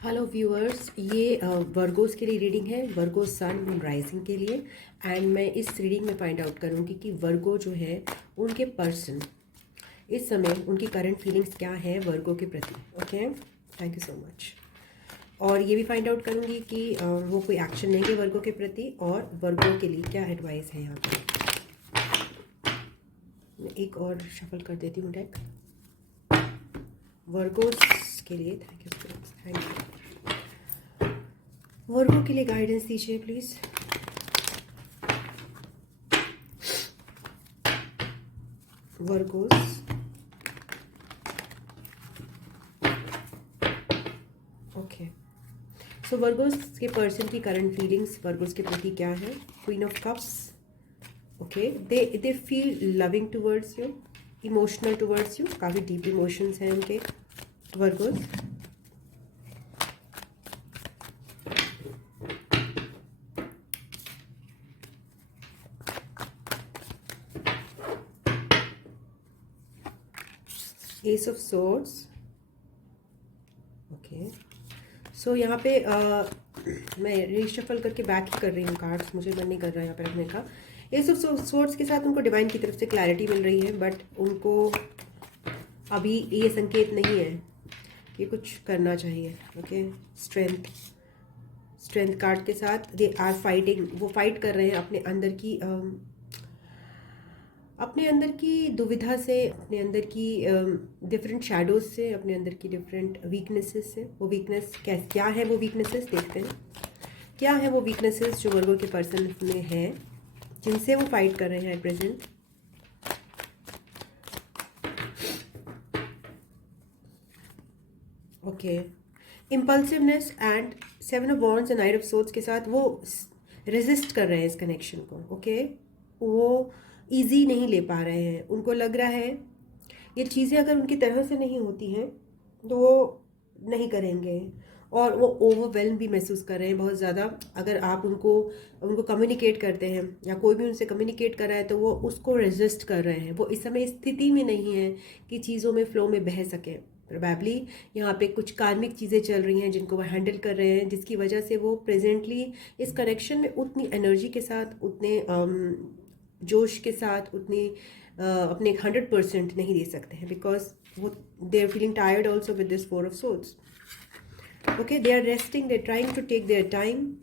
Hello viewers, ये Virgo's के लिए रीडिंग है, वर्गो सन मून राइजिंग के लिए। एंड मैं इस रीडिंग में फाइंड आउट करूँगी कि वर्गो जो है उनके पर्सन इस समय उनकी करंट फीलिंग्स क्या है वर्गो के प्रति। Okay, thank you so much. और ये भी फाइंड आउट करूँगी कि वो कोई एक्शन लेंगे वर्गो के प्रति और वर्गो के लिए क्या एडवाइस है यहाँ पर। मैं एक और शफल कर देती हूँ डेक वर्गोस के लिए। Thank you, thank you. Virgo के लिए गाइडेंस दीजिए please. Virgos, okay. So Virgos के पर्सन की करंट फीलिंग्स वर्गोस के प्रति क्या है? Queen of Cups. Okay, they feel loving towards you, emotional towards you, काफ़ी डीप इमोशंस हैं उनके Virgos. Ace of Swords. Okay, so यहाँ पे मैं रीशफल करके बैक ही कर रही हूँ कार्ड्स, मुझे मन नहीं कर रहा है यहाँ पे रखने का। एस ऑफ सोर्ड्स के साथ उनको डिवाइन की तरफ से क्लैरिटी मिल रही है, बट उनको अभी ये संकेत नहीं है कि कुछ करना चाहिए। ओके, स्ट्रेंथ कार्ड के साथ दे आर फाइटिंग, वो फाइट कर रहे हैं अपने अंदर की दुविधा से, अपने अंदर की डिफरेंट शैडोज से, अपने अंदर की डिफरेंट वीकनेसेस से। वो वीकनेस क्या है? वो वीकनेसेस देखते हैं क्या है वो वीकनेसेस जो वर्गो के पर्सन में है, जिनसे वो फाइट कर रहे हैं at present. Okay, impulsiveness and seven of wands and night of swords के साथ वो रेजिस्ट कर रहे हैं इस कनेक्शन को। ओके, वो इजी नहीं ले पा रहे हैं। उनको लग रहा है ये चीज़ें अगर उनकी तरह से नहीं होती हैं तो वो नहीं करेंगे, और वो ओवरवेल्म भी महसूस कर रहे हैं बहुत ज़्यादा। अगर आप उनको कम्युनिकेट करते हैं या कोई भी उनसे कम्युनिकेट कर रहा है तो वो उसको रेजिस्ट कर रहे हैं। वो इस समय स्थिति में नहीं है कि चीज़ों में फ्लो में बह सके। प्रोबेबली यहाँ पे कुछ कार्मिक चीज़ें चल रही हैं जिनको वो हैंडल कर रहे हैं, जिसकी वजह से वो प्रेजेंटली इस कनेक्शन में उतनी एनर्जी के साथ, उतने जोश के साथ, उतनी अपने 100% नहीं दे सकते हैं, बिकॉज वो they are feeling tired also with this four of swords. Okay, they are resting, they're trying to take their time,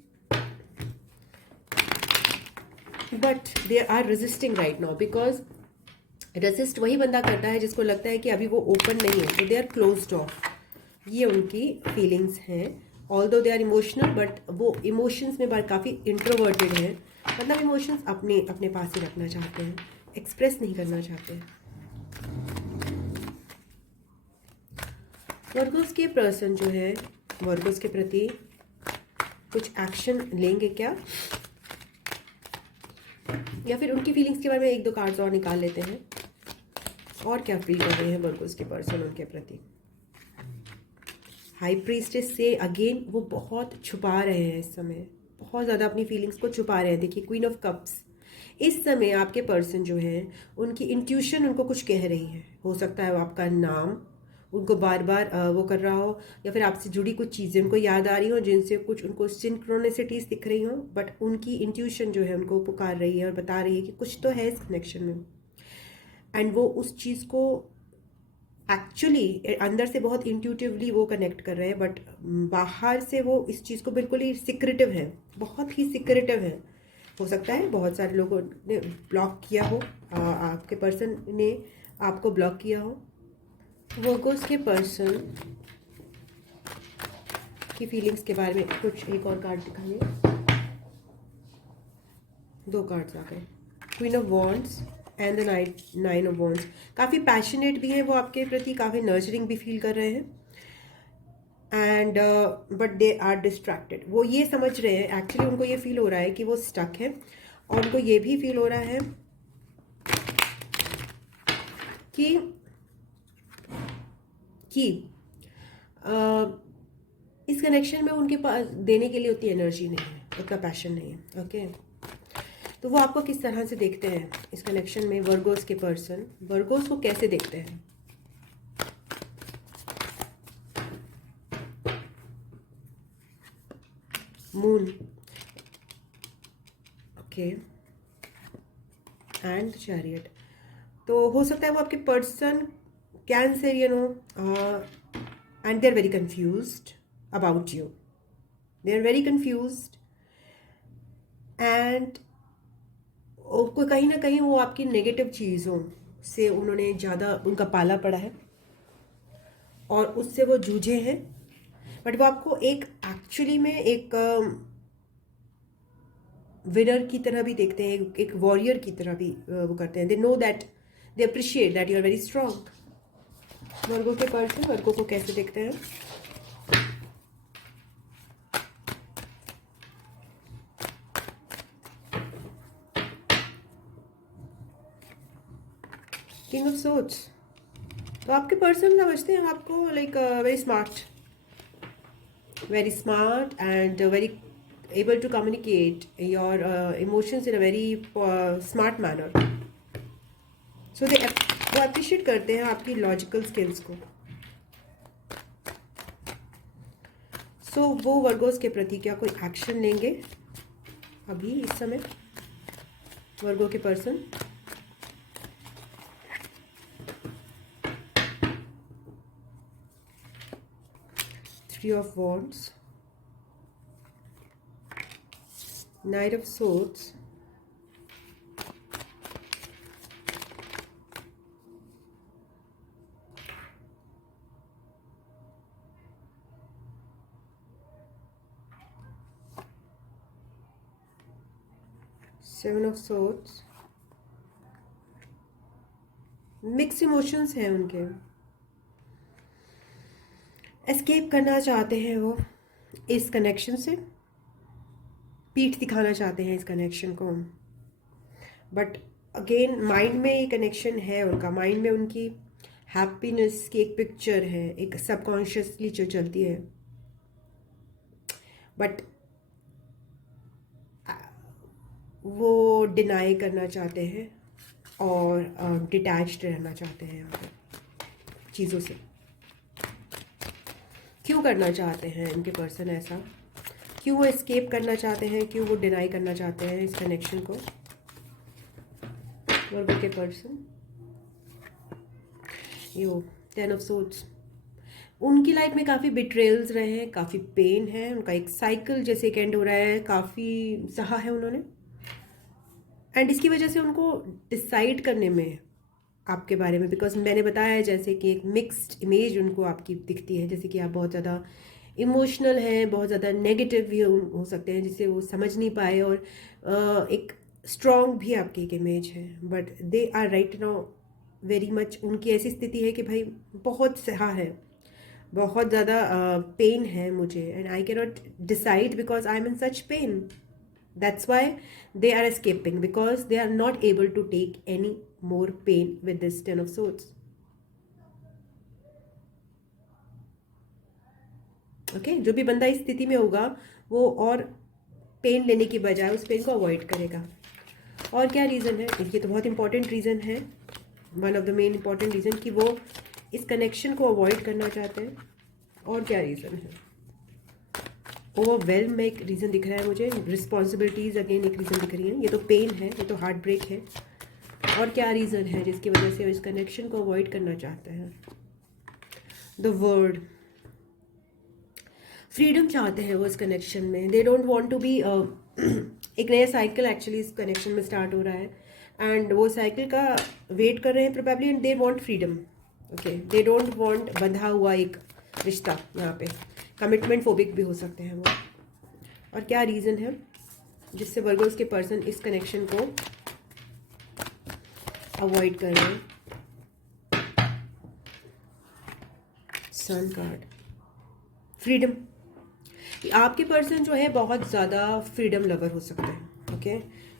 but they are resisting right now because resist वही बंदा करता है जिसको लगता है कि अभी वो ओपन नहीं है, तो दे आर क्लोज्ड ऑफ। ये उनकी फीलिंग्स हैं। Although they are emotional, but वो इमोशंस में काफ़ी इंट्रोवर्टेड है, मतलब इमोशंस अपने अपने पास ही रखना चाहते हैं, एक्सप्रेस नहीं करना चाहते हैं। वर्गोस के पर्सन जो है वर्गोस के प्रति कुछ एक्शन लेंगे क्या, या फिर उनकी फीलिंग्स के बारे में एक दो कार्ड्स और निकाल लेते हैं। और क्या फील कर रहे हैं वर्गोस के पर्सन उनके प्रति? हाई प्रीस्टेस से अगेन वो बहुत छुपा रहे हैं इस समय, बहुत ज़्यादा अपनी फीलिंग्स को छुपा रहे हैं। देखिए, क्वीन ऑफ कप्स, इस समय आपके पर्सन जो है उनकी इंट्यूशन उनको कुछ कह रही है। हो सकता है वो आपका नाम उनको बार बार वो कर रहा हो, या फिर आपसे जुड़ी कुछ चीज़ें उनको याद आ रही हो जिनसे कुछ उनको सिंक्रोनिसिटीज दिख रही हो, बट उनकी इंट्यूशन जो है उनको पुकार रही है और बता रही है कि कुछ तो है इस कनेक्शन में। एंड वो उस चीज़ को एक्चुअली अंदर से बहुत इंट्यूटिवली वो कनेक्ट कर रहे हैं, बट बाहर से वो इस चीज़ को बिल्कुल ही सिक्रेटिव है, बहुत ही सिक्रेटिव है। हो सकता है बहुत सारे लोगों ने ब्लॉक किया हो, आपके पर्सन ने आपको ब्लॉक किया हो। वर्गोस के पर्सन की फीलिंग्स के बारे में कुछ एक और कार्ड दिखाइए। दो कार्ड्स आ गए, queen of wands and the nine of wands. काफ़ी पैशनेट भी है वो आपके प्रति, काफ़ी नर्चरिंग भी फील कर रहे हैं, and but they are distracted. वो ये समझ रहे हैं, एक्चुअली उनको ये फील हो रहा है कि वो स्टक है, और उनको ये भी फील हो रहा है कि इस कनेक्शन में उनके पास देने के लिए उतनी एनर्जी नहीं है, उतना पैशन नहीं है। ओके, तो वो आपको किस तरह से देखते हैं इस कनेक्शन में? वर्गोस के पर्सन वर्गोस को कैसे देखते हैं? Moon, okay, and chariot. तो हो सकता है वो आपके पर्सन कैंसरियन हो, and they are very confused about you, they are very confused, and कोई कहीं ना कहीं वो आपकी नेगेटिव चीज़ों से उन्होंने ज़्यादा उनका पाला पड़ा है और उससे वो जूझे हैं, बट वो आपको एक एक्चुअली में एक विनर की तरह भी देखते हैं, एक वॉरियर की तरह भी वो करते हैं। They know that, they appreciate that you are very strong. Virgo के पर्सन वर्गो को कैसे देखते हैं? King of Swords. तो आपके पर्सन समझते हैं आपको like very smart and very able to communicate your emotions in a very smart manner. So वो appreciate करते हैं आपकी लॉजिकल स्किल्स को। सो वो वर्गोस के प्रति क्या कोई एक्शन लेंगे अभी इस समय वर्गो के person? Three of wands, night of swords, seven of swords. Mix emotions हैं उनके, एस्केप करना चाहते हैं वो इस कनेक्शन से, पीठ दिखाना चाहते हैं इस कनेक्शन को, बट अगेन माइंड में ये कनेक्शन है उनका, माइंड में उनकी हैप्पीनेस की एक पिक्चर है, एक सबकॉन्शियसली जो चलती है, बट वो डिनाई करना चाहते हैं और डिटैच्ड रहना चाहते हैं यहाँ पर चीज़ों से। क्यों करना चाहते हैं इनके पर्सन ऐसा? क्यों वो एस्केप करना चाहते हैं? क्यों वो डिनाई करना चाहते हैं इस कनेक्शन को वर्गो के person? Yo ten of swords. उनकी लाइफ में काफ़ी बिट्रेल्स रहे हैं, काफ़ी पेन है, उनका एक साइकिल जैसे एक एंड हो रहा है, काफ़ी सहा है उन्होंने, एंड इसकी वजह से उनको डिसाइड करने में आपके बारे में, बिकॉज मैंने बताया है जैसे कि एक मिक्स्ड इमेज उनको आपकी दिखती है, जैसे कि आप बहुत ज़्यादा इमोशनल हैं, बहुत ज़्यादा नेगेटिव भी हो सकते हैं जिसे वो समझ नहीं पाए, और एक स्ट्रॉन्ग भी आपकी एक इमेज है, but they are right now very much, उनकी ऐसी स्थिति है कि भाई बहुत सहा है, बहुत ज़्यादा पेन है मुझे, and I can not decide because I am in such pain. That's why they are escaping, because they are not able to take any more pain with this Ten of Swords. Okay? जो भी बंदा इस स्थिति में होगा वो और pen लेने की बजाय उस पेन को अवॉइड करेगा। और क्या रीज़न है? ये तो बहुत इंपॉर्टेंट रीज़न है, one of the main important reason कि वो इस कनेक्शन को अवॉइड करना चाहते हैं। और क्या रीज़न है? ओवरवेल्म में एक रीज़न दिख रहा है मुझे, रिस्पॉन्सिबिलिटीज़ अगेन एक रीज़न दिख रही है, ये तो पेन है, ये तो हार्ट ब्रेक है। और क्या रीज़न है जिसकी वजह से वो इस कनेक्शन को अवॉइड करना चाहते हैं? द वर्ड, फ्रीडम चाहते हैं वो इस कनेक्शन में, they don't want to be एक नया साइकिल एक्चुअली इस कनेक्शन में स्टार्ट हो रहा है, एंड वो साइकिल का वेट कर रहे हैं probably, and they want freedom. Okay, they don't want बंधा हुआ एक रिश्ता, यहाँ पे कमिटमेंट फोबिक भी हो सकते हैं वो। और क्या रीज़न है जिससे वर्गोस के पर्सन इस कनेक्शन को अवॉइड कर रहे हैं? Sun card, freedom. आपके पर्सन जो है बहुत ज़्यादा फ्रीडम लवर हो सकते हैं। ओके,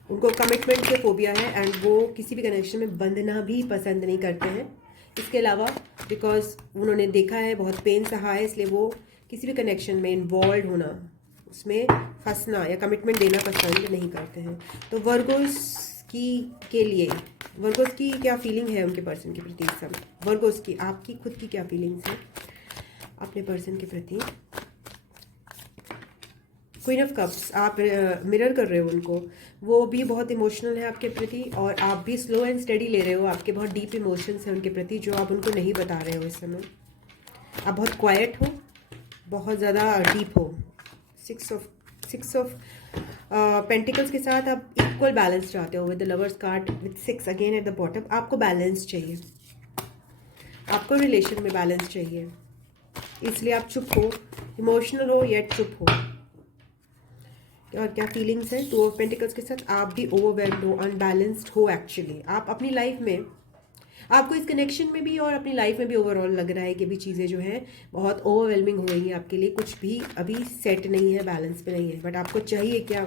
उनको कमिटमेंट से फोबिया है, एंड वो किसी भी कनेक्शन में बंधना भी पसंद नहीं करते हैं। इसके अलावा बिकॉज उन्होंने देखा है, बहुत पेन सहा है, इसलिए वो किसी भी कनेक्शन में इन्वॉल्व होना, उसमें फंसना या कमिटमेंट देना पसंद नहीं करते हैं। तो वर्गोस के लिए वर्गोस की क्या फीलिंग है उनके पर्सन के प्रति इस समय? वर्गोस की, आपकी खुद की क्या फीलिंग्स है अपने पर्सन के प्रति? क्वीन ऑफ कप्स, आप मिरर कर रहे हो उनको, वो भी बहुत इमोशनल है आपके प्रति, और आप भी स्लो एंड स्टडी ले रहे हो, आपके बहुत डीप इमोशंस हैं उनके प्रति जो आप उनको नहीं बता रहे हो इस समय। आप बहुत क्वाइट हो, बहुत ज़्यादा डीप हो। सिक्स ऑफ पेंटिकल्स के साथ आप इक्वल बैलेंस चाहते हो with the lovers card, with 6 again eight the bottom. आपको बैलेंस चाहिए, आपको रिलेशन में बैलेंस चाहिए, इसलिए आप चुप हो, इमोशनल हो येट चुप हो। और क्या फीलिंग्स है? 2 ऑफ पेंटिकल्स के साथ आप भी ओवरवेल्म्ड हो, अनबैलेंस्ड हो। एक्चुअली आप अपनी लाइफ में, आपको इस कनेक्शन में भी और अपनी लाइफ में भी ओवरऑल लग रहा है कि भी चीज़ें जो हैं बहुत ओवरवेलमिंग हो गई हैं आपके लिए, कुछ भी अभी सेट नहीं है, बैलेंस पे नहीं है। बट आपको चाहिए क्या?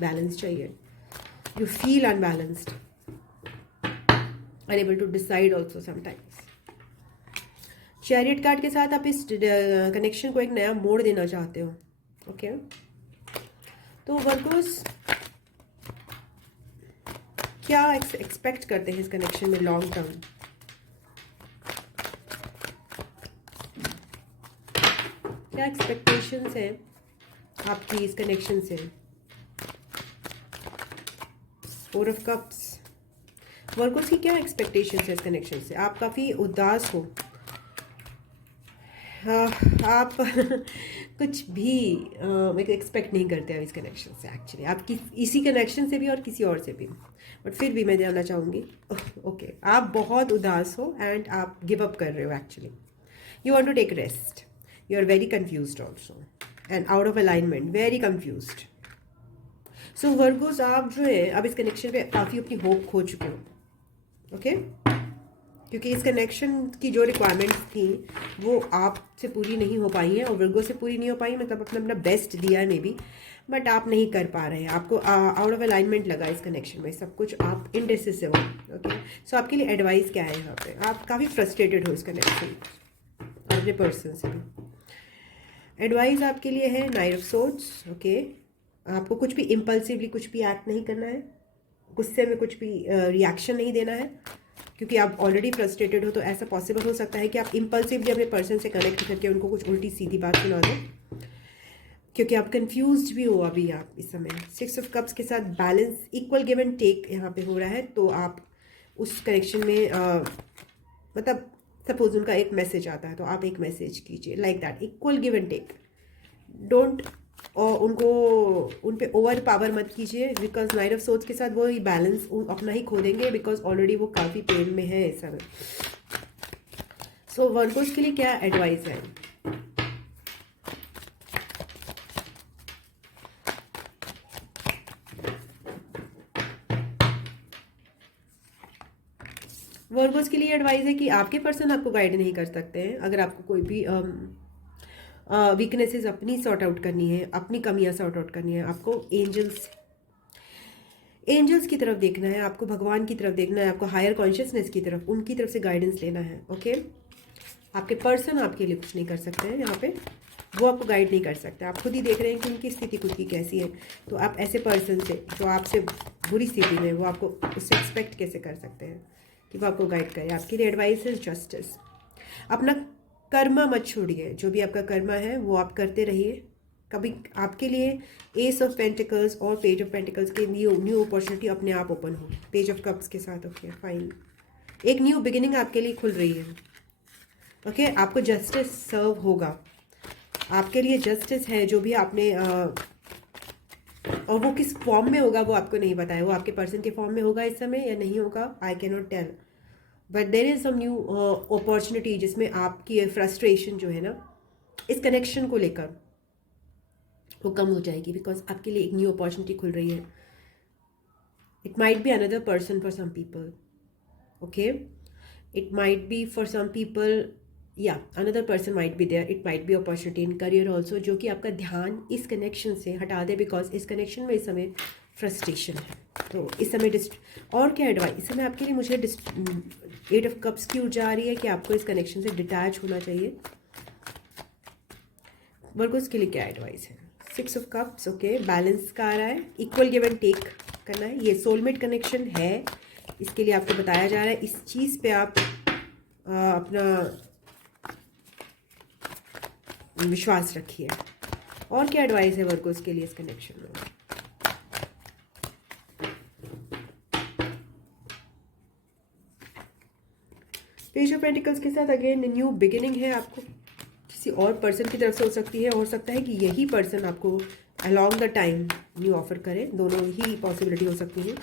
बैलेंस चाहिए। You feel unbalanced, unable to decide also sometimes. Chariot card के साथ आप इस कनेक्शन को एक नया मोड़ देना चाहते हो। ओके तो वर्गोस क्या एक्सपेक्ट करते हैं इस कनेक्शन में लॉन्ग टर्म? क्या एक्सपेक्टेशंस हैं आपकी इस कनेक्शन से? 4 ऑफ कप्स, वर्गोस की क्या एक्सपेक्टेशंस है इस कनेक्शन से? आप काफ़ी उदास हो, आप कुछ भी एक्सपेक्ट नहीं करते हैं इस कनेक्शन से। एक्चुअली आप इसी कनेक्शन से भी और किसी और से भी, बट फिर भी मैं जानना चाहूँगी। ओके आप बहुत उदास हो एंड आप गिव अप कर रहे हो। Actually you want to take rest, you are very confused also and out of alignment, very confused. So Virgos आप जो है अब इस कनेक्शन पे काफ़ी अपनी होप खो चुके हो। ओके क्योंकि इस कनेक्शन की जो रिक्वायरमेंट्स थी वो आपसे पूरी नहीं हो पाई हैं, और वर्गो से पूरी नहीं हो पाई, मतलब अपना अपना बेस्ट दिया है मे बी, बट आप नहीं कर पा रहे हैं। आपको आउट ऑफ अलाइनमेंट लगा इस कनेक्शन में सब कुछ, आप इनडिसिसिव हो। ओके सो आपके लिए एडवाइस क्या है यहाँ पे? आप काफ़ी फ्रस्ट्रेटेड हो इस कनेक्शन अपने पर्सन से भी। एडवाइस आपके लिए है नाइट ऑफ सोर्ड्स। ओके आपको कुछ भी इम्पल्सिवली कुछ भी एक्ट नहीं करना है, गुस्से में कुछ भी रिएक्शन नहीं देना है, क्योंकि आप ऑलरेडी फ्रस्ट्रेटेड हो। तो ऐसा पॉसिबल हो सकता है कि आप इम्पल्सिवली अपने पर्सन से कनेक्ट करके उनको कुछ उल्टी सीधी बात सुना दो, क्योंकि आप कंफ्यूज्ड भी हो अभी आप इस समय। 6 ऑफ कप्स के साथ balance, equal give and take यहाँ पे हो रहा है। तो आप उस कनेक्शन में मतलब सपोज उनका एक मैसेज आता है तो आप एक मैसेज कीजिए, like that, equal give and take. Don't और उनको उन पे ओवर पावर मत कीजिए, बिकॉज नाइट ऑफ सोर्ड्स के साथ वो ही बैलेंस अपना ही खो देंगे, बिकॉज ऑलरेडी वो काफ़ी पेन में है इस समय। सो वर्गोस के लिए क्या एडवाइस है? वर्गोस के लिए एडवाइस है कि आपके पर्सन आपको गाइड नहीं कर सकते हैं। अगर आपको कोई भी वीकनेसेस अपनी सॉर्ट आउट करनी है, अपनी कमियां सॉर्ट आउट करनी है, आपको एंजल्स की तरफ देखना है, आपको भगवान की तरफ देखना है, आपको हायर कॉन्शियसनेस की तरफ, उनकी तरफ से गाइडेंस लेना है। ओके आपके पर्सन आपके लिए कुछ नहीं कर सकते हैं यहाँ पे, वो आपको गाइड नहीं कर सकते। आप खुद ही देख रहे हैं कि उनकी स्थिति खुद की कैसी है। तो आप ऐसे पर्सन से जो आपसे बुरी स्थिति में, वो आपको उससे एक्सपेक्ट कैसे कर सकते हैं कि वो आपको गाइड करे? आपके लिए एडवाइस है जस्टिस। अपना कर्मा मत छोड़िए, जो भी आपका कर्मा है वो आप करते रहिए। कभी आपके लिए एस ऑफ पेंटिकल्स और पेज ऑफ पेंटिकल्स के न्यू अपॉर्चुनिटी अपने आप ओपन होगी पेज ऑफ कप्स के साथ। ओके फाइन, एक न्यू बिगिनिंग आपके लिए खुल रही है। ओके आपको जस्टिस सर्व होगा, आपके लिए जस्टिस है। जो भी आपने और वो किस फॉर्म में होगा वो आपको नहीं पता है, वो आपके पर्सन के फॉर्म में होगा इस समय या नहीं होगा, I can not tell, but there is some new opportunity जिसमें आपकी फ्रस्ट्रेशन जो है ना इस कनेक्शन को लेकर वो कम हो जाएगी, बिकॉज आपके लिए एक न्यू अपॉर्चुनिटी खुल रही है। It might be another person for some people. Okay it might be for some people, या another person might be there, it might be opportunity in career also, जो कि आपका ध्यान इस कनेक्शन से हटा दे, बिकॉज इस कनेक्शन में इस समय फ्रस्ट्रेशन है। तो इस समय और क्या एडवाइस इस समय आपके लिए? मुझे 8 ऑफ कप्स की ऊर्जा आ रही है कि आपको इस कनेक्शन से डिटैच होना चाहिए। वर्गोस के लिए क्या एडवाइस है? 6 ऑफ कप्स। ओके बैलेंस का आ रहा है, इक्वल गिव एंड टेक करना है, ये सोलमेट कनेक्शन है, इसके लिए आपको बताया जा रहा है। इस चीज़ पे आप अपना विश्वास रखिए। और क्या एडवाइस है वर्गोस के लिए इस कनेक्शन में? पेज ऑफ पेंटिकल्स के साथ अगेन न्यू बिगिनिंग है, आपको किसी और पर्सन की तरफ से हो सकती है, हो सकता है कि यही पर्सन आपको along the time new offer करे, दोनों ही पॉसिबिलिटी हो सकती है।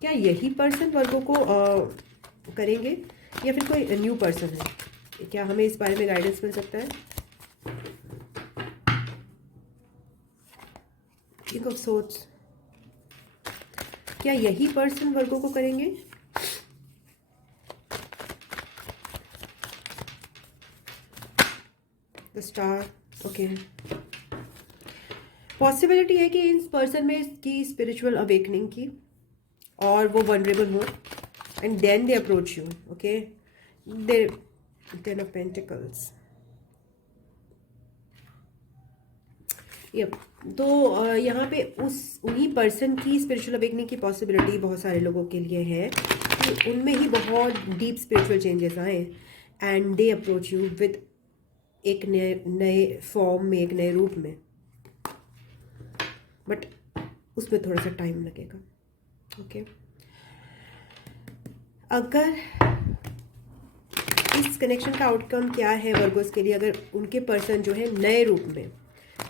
क्या यही पर्सन वर्गों को करेंगे या फिर कोई न्यू पर्सन है? क्या हमें इस बारे में गाइडेंस मिल सकता है? किंग ऑफ सोर्ड्स, क्या यही पर्सन वर्गों को करेंगे? The star, okay. पॉसिबिलिटी है कि इस पर्सन में की स्पिरिचुअल अवेकनिंग की और वो वनरेबल हो and then they approach you, okay. They 10 of pentacles, yep. तो यहाँ पे उन्हीं पर्सन की स्पिरिचुअल अवेकनिंग की पॉसिबिलिटी बहुत सारे लोगों के लिए है कि उनमें ही बहुत डीप स्पिरिचुअल चेंजेस आए and they approach you with एक नए फॉर्म में, एक नए रूप में, बट उसमें थोड़ा सा टाइम लगेगा, ओके। अगर इस कनेक्शन का आउटकम क्या है वर्गोस के लिए, अगर उनके पर्सन जो है नए रूप में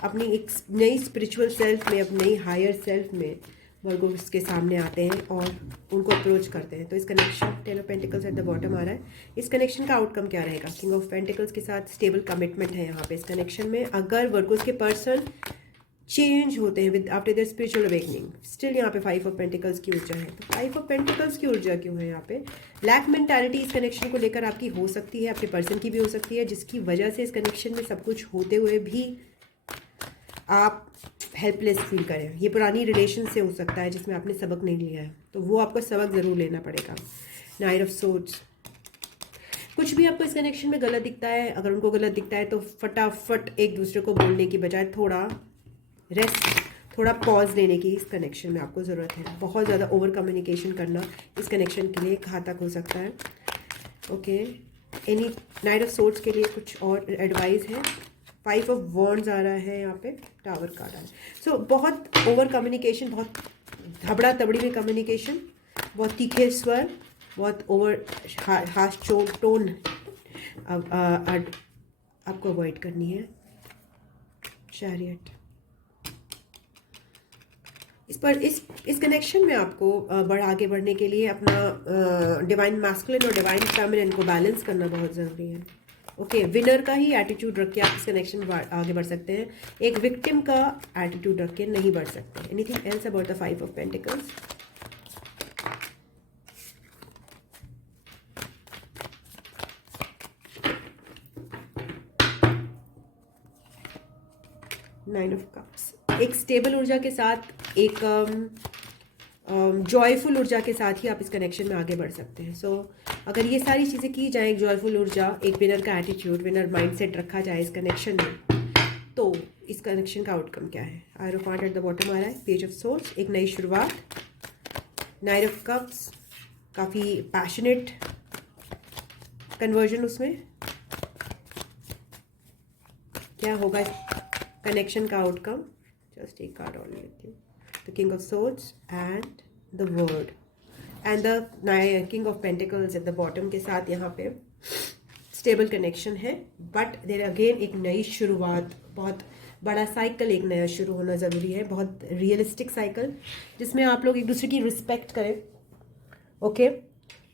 अपनी एक नई स्पिरिचुअल सेल्फ में, अपनी नई हायर सेल्फ में वर्गोस के सामने आते हैं और उनको अप्रोच करते हैं, तो इस connection 10 of Pentacles at the bottom आ रहा है, इस कनेक्शन का आउटकम क्या रहेगा? किंग ऑफ पेंटिकल्स के साथ स्टेबल कमिटमेंट है यहाँ पे इस कनेक्शन में। अगर वर्गोस के पर्सन चेंज होते हैं with after their spiritual awakening, still यहाँ पे 5 ऑफ पेंटिकल्स की ऊर्जा है। तो 5 ऑफ पेंटिकल्स की ऊर्जा क्यों है यहाँ पे? लैक मेंटालिटी इस कनेक्शन को लेकर आपकी हो सकती है, आपके पर्सन की भी हो सकती है, जिसकी वजह से इस कनेक्शन में सब कुछ होते हुए भी आप हेल्पलेस फील करें। ये पुरानी रिलेशन से हो सकता है जिसमें आपने सबक नहीं लिया है, तो वो आपको सबक ज़रूर लेना पड़ेगा। नाइट ऑफ सोर्ड्स, कुछ भी आपको इस कनेक्शन में गलत दिखता है, अगर उनको गलत दिखता है तो फटाफट एक दूसरे को बोलने की बजाय थोड़ा रेस्ट, थोड़ा पॉज लेने की इस कनेक्शन में आपको ज़रूरत है। बहुत ज़्यादा ओवर कम्युनिकेशन करना इस कनेक्शन के लिए घातक हो सकता है, okay. Any night of swords के लिए कुछ और एडवाइस है? 5 ऑफ वॉन्ड्स आ रहा है यहाँ पे, टावर कार्ड आ रहा है। सो बहुत ओवर कम्युनिकेशन, बहुत धबड़ा तबड़ी में कम्युनिकेशन, बहुत तीखे स्वर, बहुत ओवर हार्श टोन आपको अवॉइड करनी है। चैरियट, इस कनेक्शन में आपको आगे बढ़ने के लिए अपना डिवाइन मैस्कुलिन और डिवाइन फेमिनिन को बैलेंस करना बहुत ज़रूरी है, ओके। विनर का ही एटीट्यूड रख के आप इस कनेक्शन में आगे बढ़ सकते हैं, एक विक्टिम का एटीट्यूड रख के नहीं बढ़ सकते। Anything else about the 5 of pentacles? Nine of cups, एक स्टेबल ऊर्जा के साथ, एक जॉयफुल ऊर्जा के साथ ही आप इस कनेक्शन में आगे बढ़ सकते हैं। सो अगर ये सारी चीज़ें की जाए, एक जॉयफुल ऊर्जा, एक विनर का एटीट्यूड, विनर माइंडसेट रखा जाए इस कनेक्शन में, तो इस कनेक्शन का आउटकम क्या है? आयरोफांट एट द बॉटम आ रहा है, पेज ऑफ सोर्स, एक नई शुरुआत। नाइट ऑफ कप्स, काफ़ी पैशनेट कन्वर्जन, उसमें क्या होगा कनेक्शन का आउटकम? जस्ट एक कार्ड और लेती हूँ, the king of swords and the word and the king of Pentacles at the bottom के साथ यहाँ पे स्टेबल कनेक्शन है, बट देर अगेन एक नई शुरुआत, बहुत बड़ा साइकिल एक नया शुरू होना ज़रूरी है, बहुत रियलिस्टिक साइकिल जिसमें आप लोग एक दूसरे की रिस्पेक्ट करें, ओके,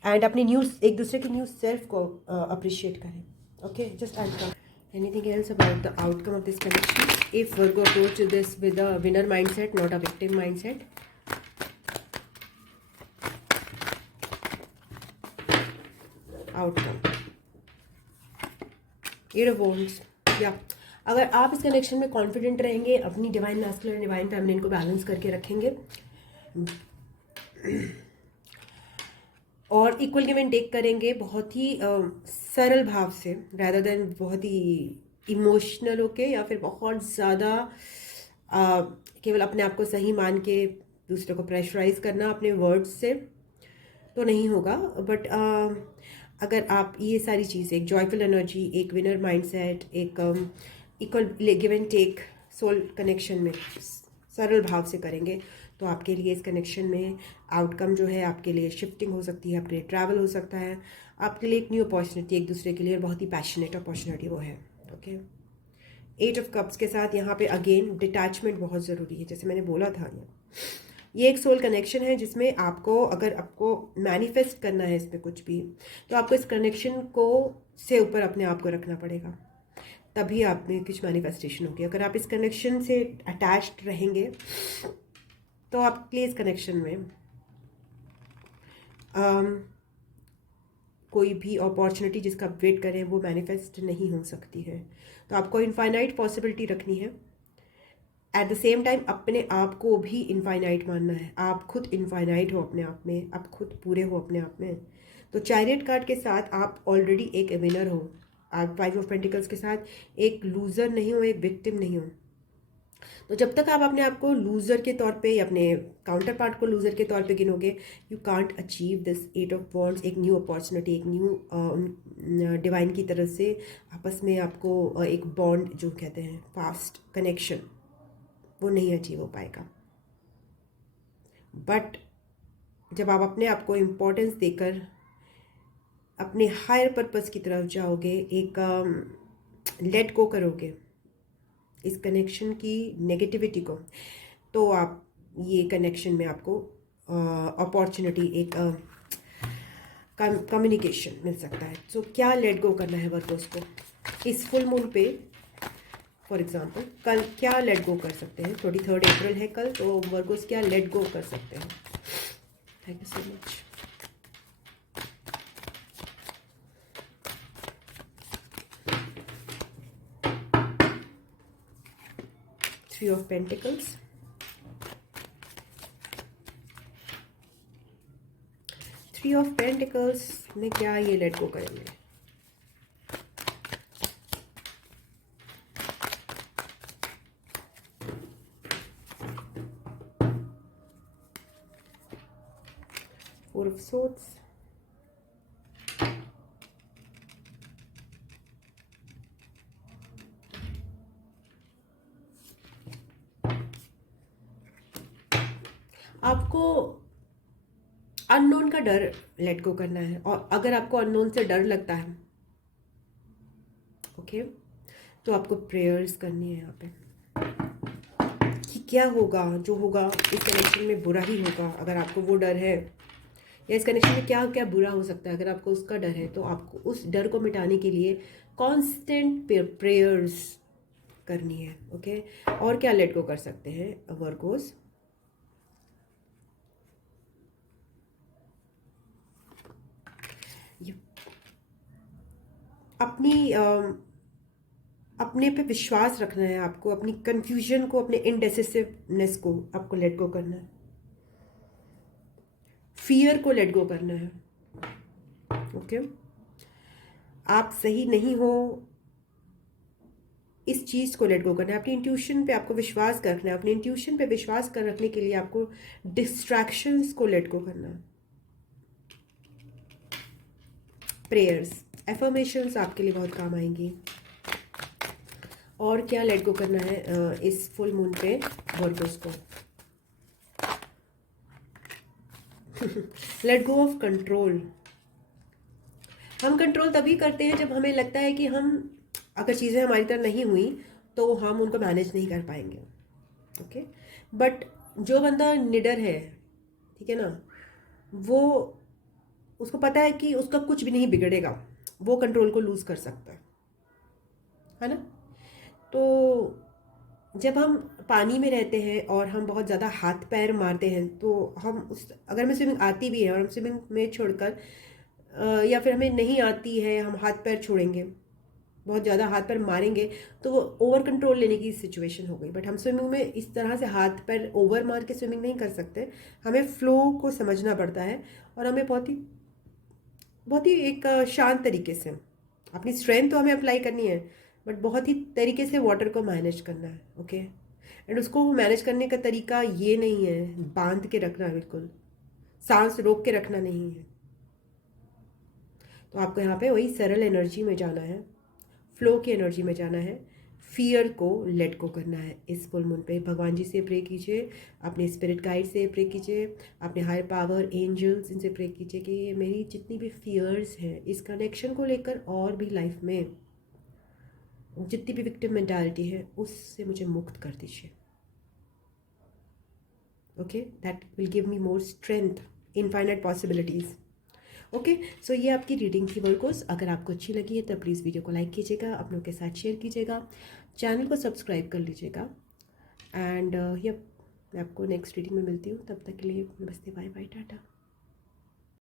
एंड अपनी एक दूसरे की न्यू सेल्फ को अप्रिशिएट करें, okay. Just and anything else about the outcome of this connection? If Virgo approach this with a winner mindset, not a victim mindset. Outcome, 8 of wands, या अगर आप इस कनेक्शन में कॉन्फिडेंट रहेंगे, अपनी divine masculine और divine feminine को balance करके रखेंगे और इक्वल गिव एंड टेक करेंगे, बहुत ही सरल भाव से, रैदर देन बहुत ही इमोशनल होके या फिर बहुत ज़्यादा केवल अपने आप को सही मान के दूसरे को प्रेशराइज करना अपने वर्ड्स से, तो नहीं होगा। बट अगर आप ये सारी चीज़ें, एक जॉयफुल एनर्जी, एक विनर माइंडसेट, एक equal give and take soul connection में सरल भाव से करेंगे, तो आपके लिए इस कनेक्शन में आउटकम जो है आपके लिए शिफ्टिंग हो सकती है, आपके लिए ट्रैवल हो सकता है, आपके लिए एक न्यू अपॉर्चुनिटी एक दूसरे के लिए, और बहुत ही पैशनेट अपॉर्चुनिटी वो है। ओके, 8 ऑफ कप्स के साथ यहाँ पे अगेन डिटैचमेंट बहुत ज़रूरी है, जैसे मैंने बोला था। ये एक सोल कनेक्शन है जिसमें आपको, अगर आपको मैनिफेस्ट करना है इसमें कुछ भी, तो आपको इस कनेक्शन को से ऊपर अपने आप को रखना पड़ेगा, तभी आप में कुछ मैनिफेस्टेशन होगी। अगर आप इस कनेक्शन से अटैच्ड रहेंगे तो आपके लिए इस कनेक्शन में कोई भी अपॉर्चुनिटी जिसका आप वेट करें वो मैनिफेस्ट नहीं हो सकती है। तो आपको इनफाइनाइट पॉसिबिलिटी रखनी है, एट द सेम टाइम अपने आप को भी इनफाइनाइट मानना है। आप खुद इनफाइनाइट हो अपने आप में, आप खुद पूरे हो अपने आप में। तो चैरियट कार्ड के साथ आप ऑलरेडी एक विनर हो, आप 5 ऑफ पेंटिकल्स के साथ एक लूज़र नहीं हो, एक विक्टिम नहीं हो। तो जब तक आप अपने आप को लूज़र के तौर पे या अपने काउंटर पार्ट को लूज़र के तौर पे गिनोगे, you can't achieve this 8 of Wands, एक न्यू अपॉर्चुनिटी, एक न्यू डिवाइन की तरफ से आपस में आपको एक बॉन्ड जो कहते हैं फास्ट कनेक्शन, वो नहीं अचीव हो पाएगा। बट जब आप अपने आप को इम्पोर्टेंस देकर अपने हायर पर्पस की तरफ जाओगे, एक लेट गो करोगे इस कनेक्शन की नेगेटिविटी को, तो आप ये कनेक्शन में आपको अपॉर्चुनिटी, एक कम्युनिकेशन मिल सकता है। तो क्या लेट गो करना है वर्कोस को इस फुल मून पे? फॉर एग्जाम्पल कल क्या लेट गो कर सकते हैं? 23 अप्रैल है कल, तो वर्कोस क्या लेट गो कर सकते हैं? Thank you so much. Three of Pentacles, Three of Pentacles में क्या ये लेट गो करेंगे? Four of Swords, आपको अननोन का डर लेट गो करना है। और अगर आपको अननोन से डर लगता है, ओके, तो आपको प्रेयर्स करनी है यहाँ पे कि क्या होगा, जो होगा इस कनेक्शन में बुरा ही होगा। अगर आपको वो डर है, या इस कनेक्शन में क्या क्या बुरा हो सकता है, अगर आपको उसका डर है, तो आपको उस डर को मिटाने के लिए कांस्टेंट प्रेयर्स करनी है। ओके, और क्या लेट गो कर सकते हैं वर्गोस? अपनी अपने पे विश्वास रखना है आपको, अपनी कंफ्यूजन को, अपने इनडेसिसिवनेस को आपको लेट गो करना है, फियर को लेट गो करना है। ओके, आप सही नहीं हो, इस चीज़ को लेट गो करना है। अपनी इंट्यूशन पे आपको विश्वास कर रखना है। अपनी इंट्यूशन पे विश्वास कर रखने के लिए आपको डिस्ट्रैक्शंस को लेट गो करना है। प्रेयर्स, एफर्मेशंस आपके लिए बहुत काम आएंगी। और क्या लेट गो करना है इस फुल मून पे वर्गोस को? Let go of control. हम कंट्रोल तभी करते हैं जब हमें लगता है कि हम, अगर चीज़ें हमारी तरह नहीं हुई तो हम उनको मैनेज नहीं कर पाएंगे। ओके, बट जो बंदा निडर है, ठीक है ना, वो, उसको पता है कि उसका कुछ भी नहीं बिगड़ेगा, वो कंट्रोल को लूज कर सकता है ना। तो जब हम पानी में रहते हैं और हम बहुत ज़्यादा हाथ पैर मारते हैं, तो हम उस, अगर हमें स्विमिंग आती भी है और हम स्विमिंग में छोड़कर या फिर हमें नहीं आती है, हम हाथ पैर छोड़ेंगे, बहुत ज़्यादा हाथ पैर मारेंगे, तो वो ओवर कंट्रोल लेने की सिचुएशन हो गई। बट हम स्विमिंग में इस तरह से हाथ पैर ओवर मार के स्विमिंग नहीं कर सकते। हमें फ्लो को समझना पड़ता है, और हमें बहुत ही एक शांत तरीके से अपनी स्ट्रेंथ तो हमें अप्लाई करनी है, बट बहुत ही तरीके से वाटर को मैनेज करना है। ओके, एंड उसको मैनेज करने का तरीका ये नहीं है बांध के रखना, बिल्कुल सांस रोक के रखना नहीं है। तो आपको यहाँ पे वही सरल एनर्जी में जाना है, फ्लो की एनर्जी में जाना है, फियर को लेट को करना है। इस फुल मून पे भगवान जी से प्रे कीजिए, अपने स्पिरिट गाइड से प्रे कीजिए, अपने हायर पावर एंजल्स इनसे प्रे कीजिए कि ये मेरी जितनी भी फियर्स हैं इस कनेक्शन को लेकर और भी लाइफ में जितनी भी विक्टिम मेंटालिटी है उससे मुझे मुक्त कर दीजिए। Okay, that will give me more strength, infinite possibilities. Okay, so ये आपकी रीडिंग थी वर्कोस। अगर आपको अच्छी लगी है तो प्लीज़ वीडियो को लाइक कीजिएगा, अपनों के साथ शेयर कीजिएगा, चैनल को सब्सक्राइब कर लीजिएगा। एंड मैं आपको नेक्स्ट रीडिंग में मिलती हूँ, तब तक के लिए नमस्ते, बाय बाय, टाटा।